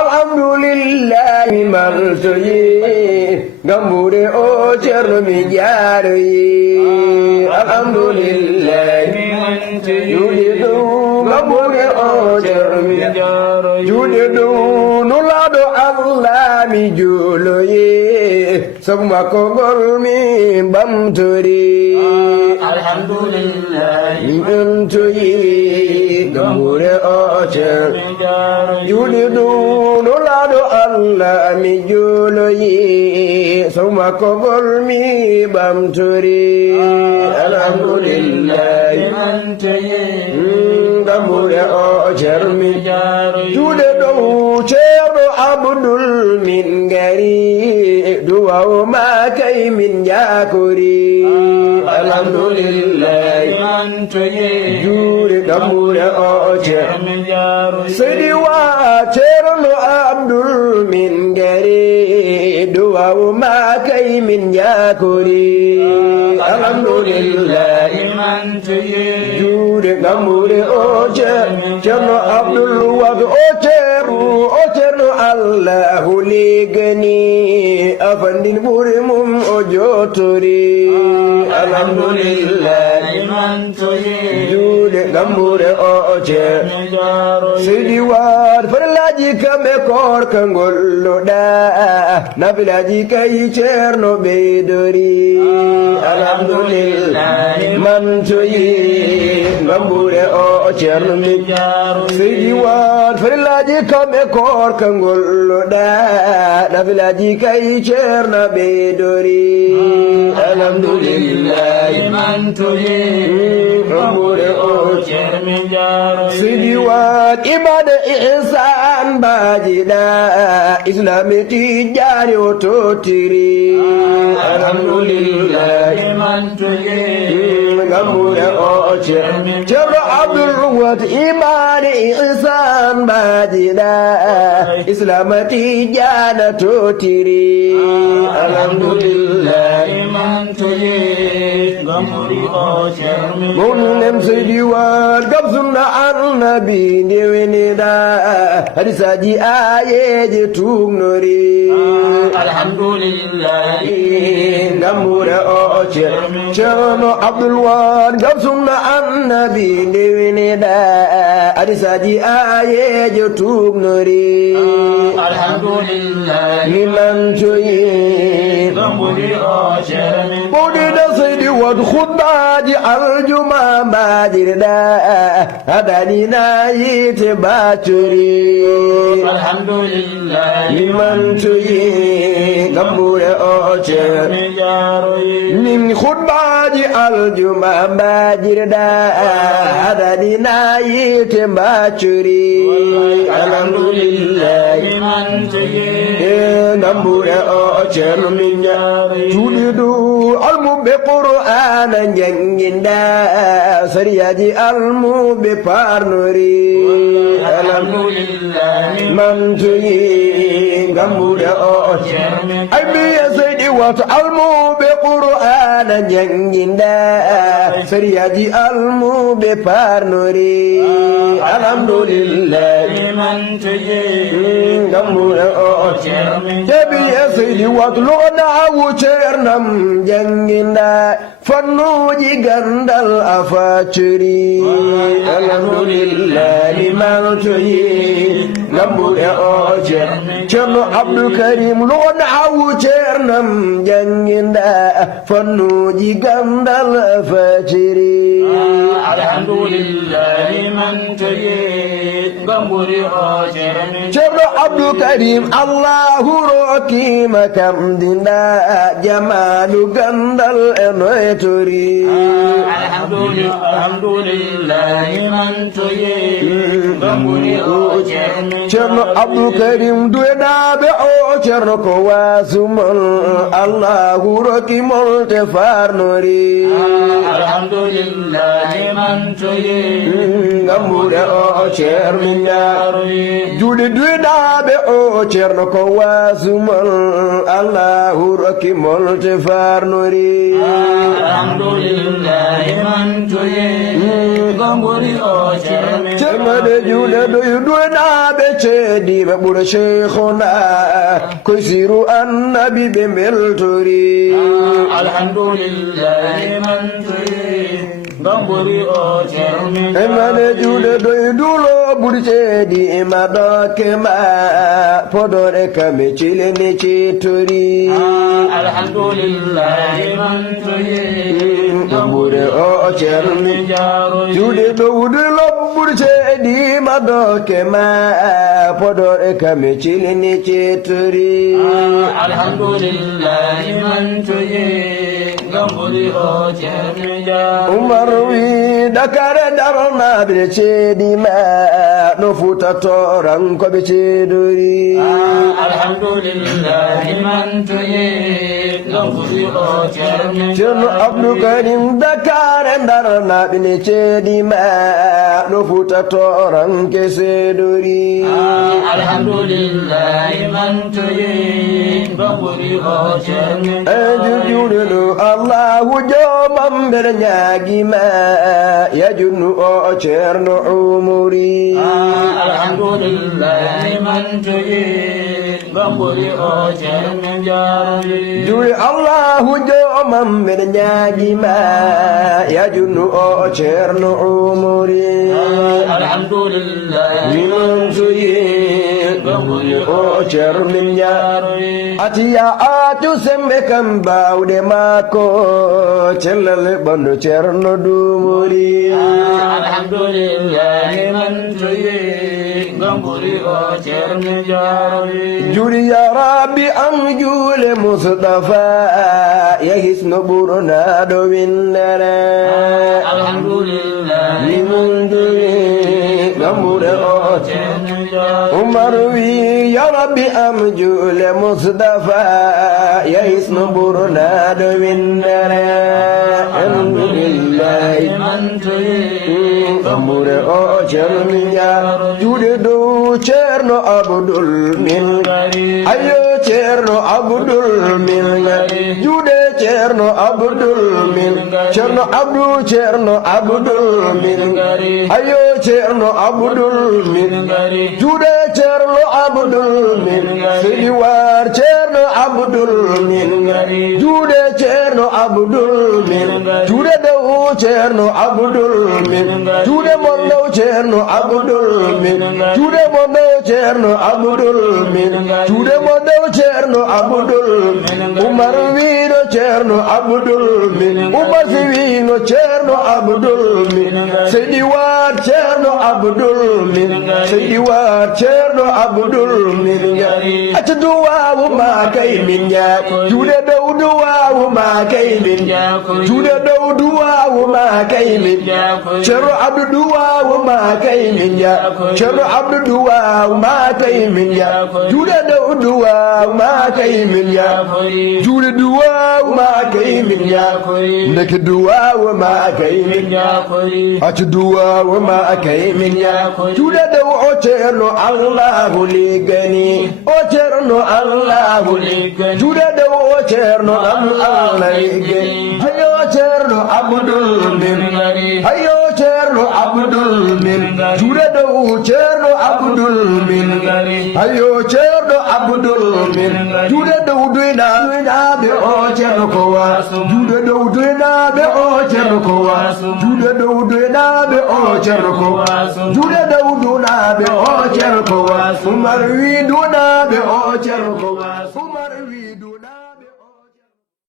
alhamdulillahi maltoyi gambude o ceerno mi jaaroyi alhamdulillahi juuɗe dow gambude o ceerno mi jaaroyi juuɗe dow nulaaɗo Allah mi juuloyi sabu makko ngol mi ɓamtori alhamdulillahi mi ɓamtoyi gambude o ceerno juuɗe dow nulaaɗo Allah mi juuloyi sabu makko ngol mi ɓamtori alhamdulillahi gambude o ceerno mi juuɗe dow ceerno Abdul min ngari duwaw ma kay min jakori alhamdulillahi juuɗe gambude o ceerno seydi wa ceerno Abdul min ngari duwaw ma kay min jakori alhamdulillahi juuɗe gambude o ceerno Abdul wad o ceerno Allahu ligani afandin ɓuri mum o jotori alhamdulillahi juuɗe gambude o ceerno seydi waat farillaji kamɓe korka golloɗa nafilaji kay ceerno ɓeydori alhamdulillahi mantoyi gambude o ceerno mi seydi waat farillaji kamɓe korka golloɗa nafilaji kay ceerno ɓeydori alhamdulillahi mantoyi gambude o ceerno seydi waat ibada ihsan mbajiɗa islami tijani o totiri alhamdulillahi gambude o ceerno Abdul wat imani ihsan mbajiɗa islami tijani totiri alhamdulillahi monem seydi wat gam sunna annabi ndewenida hadisaji ayeje tugnori alhamdulillahi gambude o ceerno Abdul wat gam sunna annabi ndewenida hadisaji ayeje tugnori alhamdulillahi mimantoyi gambude o ɓoɗiɗa seydi wat khutbaji aljuma mbaɗirɗa haɗanina yite bacori alhamdulillahi mimantoyi gambude o ceerno min khutbaji aljuma mbaɗirɗa haɗanina yite bacori alhamdulillahi gambude o ceerno min juuɗe dow almuɓe qur'ana janginda sariyaji almuɓe parnori alhamdulillahi mantoyi gambude o ay mbiya seydi wato almuɓe qur'ana janginda sariyaji almuɓe parnori alhamdulillahi gambude o tebiya seydi wato lugonawu ceernam janginda fannuji gandal afaciri alhamdulillahi mantoyi gambude o ceerno Abdul Karim lugonawu ceernam janginda fannuji gandal afaciri alhamdulillahi mantoyi gambude o ceerno Abdul Karim Allahu rokima kam dinda jamalu gandal enoytori alhamdulillahi mantoyi gambude o ceerno Abdul Karim duweɗaɓe o ceerno ko wasumol Allahu rokimol te farnori alhamdulillahi mantoyi gambude o ceerno juuɗe duweɗaɓe o ceerno ko wasumol Allahu rokimol te farnori alhamdulillahi mantoyi gambude o ceerno de juuɗe doyu duweɗaɓe ceedi ma ɓura cheikhuna koy siru annabi ɓe beltori alhamdulillahi man turi gamburi o cerni emane juuɗe doydulo ɓuri ceedi ma ɗoke ma podore kame cileni cetori alhamdulillahi man turi gambure o cerni juuɗe dowdulo ɓuri ceedi ma ɗoke ma podore kame cileni cetori alhamdulillahi man turi gamburi o cerni jaro umar wi dakare darnaɓe ceedi ma no futatorankoɓe ceedori alhamdulillahi man turi gamburi o cerni ceerno abdou karim dakare darnaɓe ne ceedi ma no futatoranke seedori alhamdulillahi man turi gamburi o cerni jujuɗe ɗo allahu jomam mbeɗa ñaagima yajunnu o ceerno umuri alhamdulillahi man turi gamburi o cerni jaro juuɗe allahu jomam mbeɗa ñaagima yajunnu o ceerno umuri alhamdulillahi man tuyi gamburi o ceerno min jaro atiya atu sembe kam bawɗe maako cellal ɓandu ceerno dumuri alhamdulillahi man turi gamburi o cerni jaro juuri ya rabbi am juule mustafa yahisno ɓurnaɗo windere alhamdulillahi man tuyi gambure o cerni jaro umar wi ya rabbi am juule mustafa yahisno ɓurnaɗo windere alhamdulillahi man turi gambure o ceerno min jaro juuɗe dow ceerno abdul min ayo ceerno abdul min juuɗe ceerno abdul min ceerno abdou ceerno abdul min ayo ceerno abdul min juuɗe ceerno abdul min seydi war ceerno abdul min juuɗe ceerno abdul min juuɗe dow ceerno abdul min juuɗe mon dow ceerno abdul min juuɗe mon dow ceerno abdul min juuɗe mon dow ceerno abdul umar wiino ceerno abdul min umar si wiino ceerno abdul min seydi war ceerno abdul min seydi war ceerno abdul min acca duwawu ma kay min ñaak juuɗe dow duwawu ma kay min juuɗe dow duwawu ma kay min ceerno abdou duwawu ma kay min ceerno abdou duwawu ma kay min juuɗe dow duwawu ma kay min juuɗe duwawu ma kay min ndeke duwawu ma kay min acca duwawu ma kay min juuɗe dow o ceerno allahu liggani o ceerno allahu liggani juuɗe dow o ceerno allah liggani hayo ceerno abdul min hayo ceerno abdul min juuɗe dow ceerno abdul min hayo ceerno abdul min juuɗe dow duynaɓe o ceerno ko waso juuɗe dow duynaɓe o ceerno ko waso juuɗe dow duynaɓe o ceerno ko waso juuɗe dow dunaɓe o ceerno ko waso umar wi dunaɓe o ceerno ko waso umar wi dunaɓe